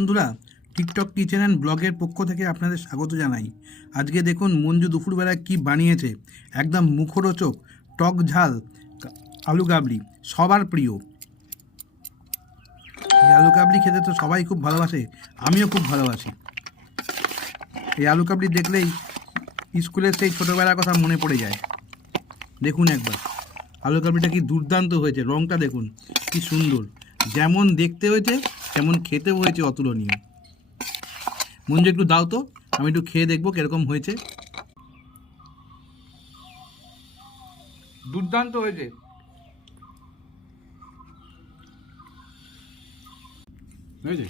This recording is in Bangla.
বন্ধুরা, টিকটক কিচেন অ্যান্ড ব্লগের পক্ষ থেকে আপনাদের স্বাগত জানাই। আজকে দেখুন মঞ্জু দুপুরবেলায় কি বানিয়েছে। একদম মুখরোচক, টক ঝাল, আলু কাবলি সবার প্রিয়। এই আলু কাবলি খেতে তো সবাই খুব ভালোবাসে, আমিও খুব ভালোবাসি। এই আলু কাবলি দেখলেই স্কুলের সেই ছোটোবেলার কথা মনে পড়ে যায়। দেখুন একবার, আলু কাবলিটা কি দুর্দান্ত হয়েছে, রংটা দেখুন, কি সুন্দর। যেমন দেখতে হয়েছে তেমন খেতে হয়েছে অতুলনীয়। মঞ্জু, একটু দাও তো, আমি একটু খেয়ে দেখব কীরকম হয়েছে। দুর্দান্ত হয়েছে। হয়েছে?